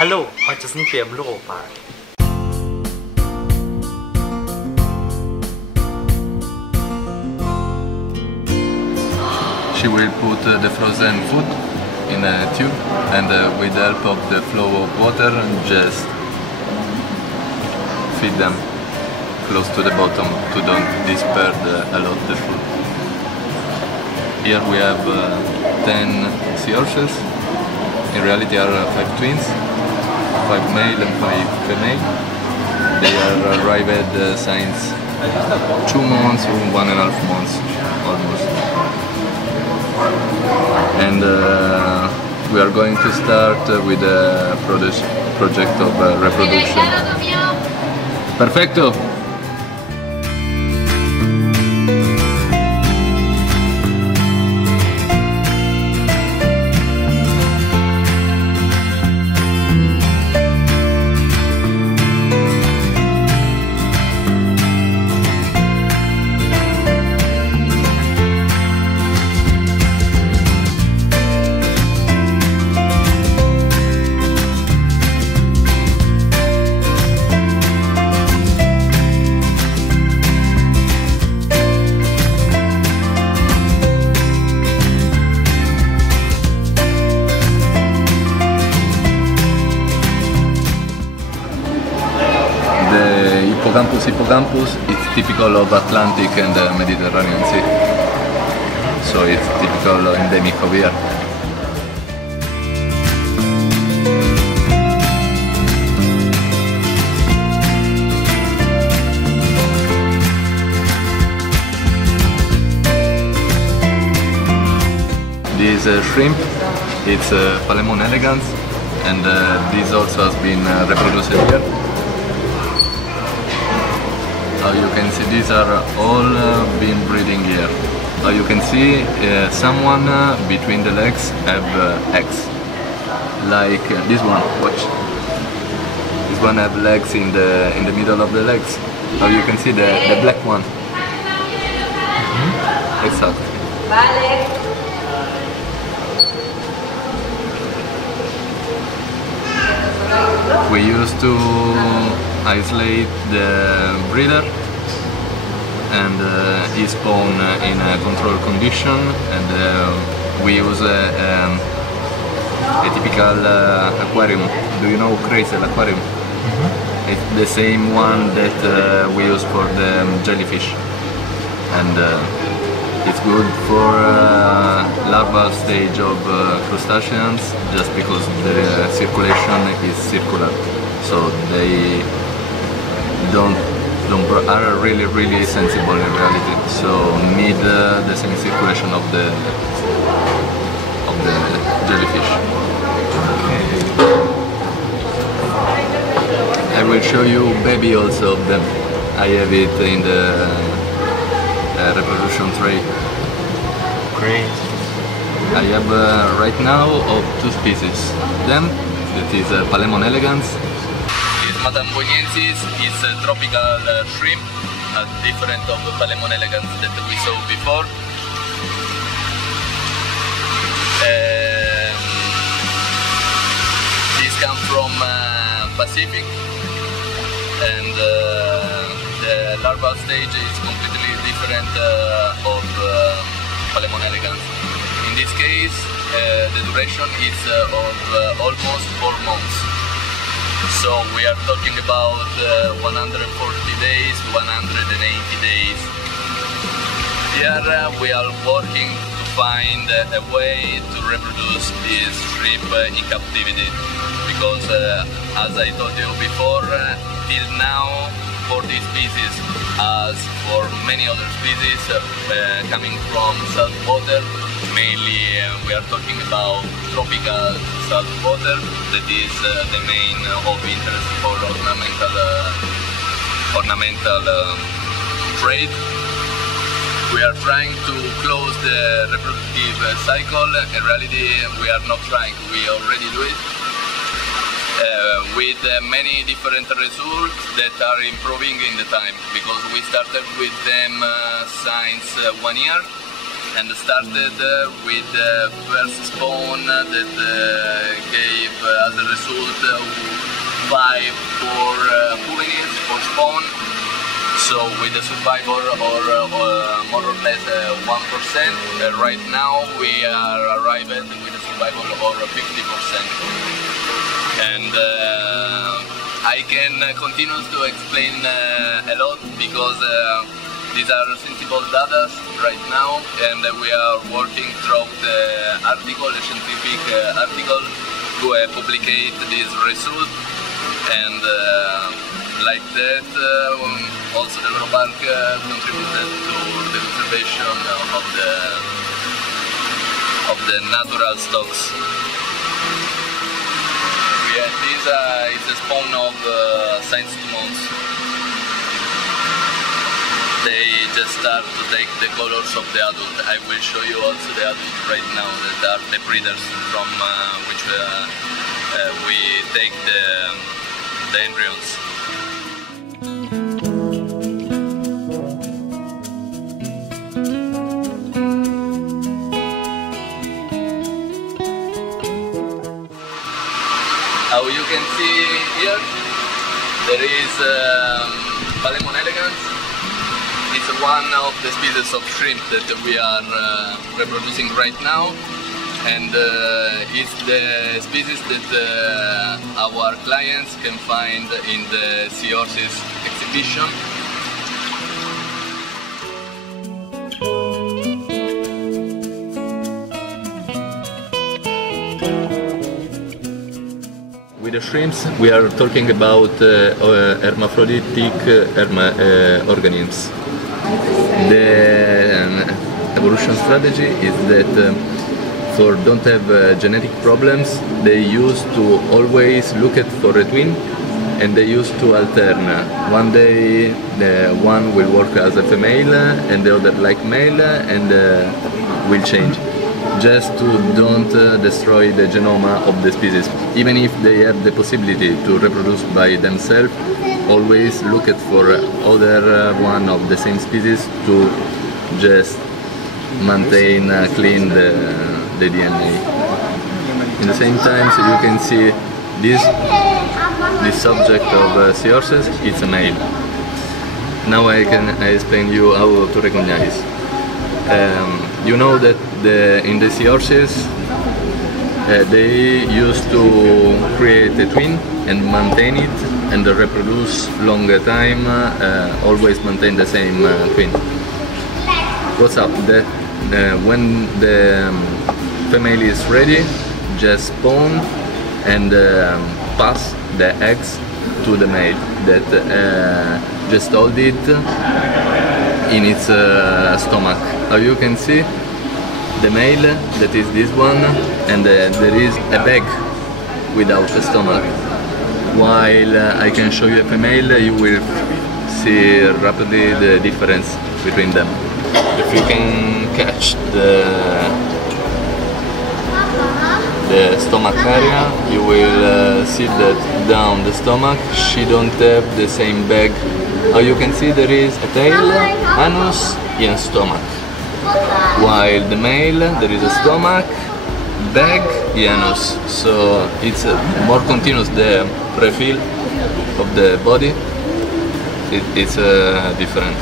Hallo, heute sind wir im Loro Parque. She will put the frozen food in a tube and with the help of the flow of water just feed them close to the bottom to don't disperse a lot the food. Here we have 10 seahorses. In reality are 5 twins, 5 male and 5 female. They are arrived since 2 months or 1.5 months almost. And we are going to start with the project of reproduction. Perfecto! Hippocampus, it's typical of Atlantic and Mediterranean Sea, so it's typical endemic of here. This shrimp, it's Palaemon elegans, and this also has been reproduced here. You can see these are all been breeding here. You can see someone between the legs have eggs, like this one. Watch. This one have legs in the middle of the legs. You can see the black one. Exactly. We used to isolate the breeder and he spawn in a controlled condition, and we use a typical aquarium. Do you know Crazel aquarium? It's the same one that we use for the jellyfish, and it's good for larval stage of crustaceans, just because the circulation is circular, so they are really sensible in reality, so need the same circulation of the jellyfish. I will show you baby also of them. I have it in the reproduction tray. Great. I have right now of 2 species. Them, that is Palaemon elegans. Lysmata amboinensis is a tropical shrimp, different of the Palaemon elegans that we saw before. These come from Pacific, and the larval stage is completely different of Palaemon elegans. In this case, the duration is of almost 4 months. So we are talking about 140 days, 180 days. Here we are working to find a way to reproduce this shrimp in captivity, because as I told you before, till now for this species, as for many other species coming from salt water, mainly we are talking about tropical salt water, that is the main of interest for ornamental trade. We are trying to close the reproductive cycle. In reality, we are not trying, we already do it. With many different results that are improving in the time, because we started with them since 1 year, and started with the first spawn that gave as a result 5 for juvenils for spawn. So with a survival or more or less 1%, right now we are arrived with a survival of 50%. And I can continue to explain a lot because these are sensible data right now, and we are working through the article, a scientific article, to publicate this result. And like that, also the Loro Parque contributed to the conservation of the natural stocks. This is a spawn of since 2 months. They just start to take the colors of the adult. I will show you also the adult right now, that are the breeders from which we take the embryos. How you can see here, there is Palaemon elegans. It's one of the species of shrimp that we are reproducing right now, and it's the species that our clients can find in the SEAHORSES exhibition. With the shrimps, we are talking about hermaphroditic organisms. The evolution strategy is that for don't have genetic problems, they used to always look at for a twin, and they used to altern. One day the one will work as a female and the other like male, and will change, just to don't destroy the genome of the species. Even if they have the possibility to reproduce by themselves, always look at for other one of the same species to just maintain clean the DNA. In the same time, so you can see this subject of SEAHORSES, it's a male. Now I explain you how to recognize. You know that in the SEAHORSES they used to create a twin and maintain it and reproduce longer time, always maintain the same twin. What's up? That when the female is ready, just spawn and pass the eggs to the male that just hold it in its stomach. How you can see, the male, that is this one, and there is a bag without a stomach. While I can show you a female, you will see rapidly the difference between them. If you can catch the stomach area, you will see that down the stomach she don't have the same bag. How you can see, there is a tail, anus, and stomach. While the male, there is a stomach, bag, anus. So it's more continuous, the refill of the body. It's different.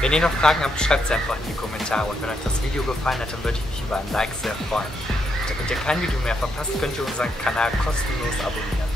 Wenn ihr noch Fragen habt, schreibt sie einfach in die Kommentare, und wenn euch das Video gefallen hat, dann würde ich mich über ein Like sehr freuen. Damit ihr kein Video mehr verpasst, könnt ihr unseren Kanal kostenlos abonnieren.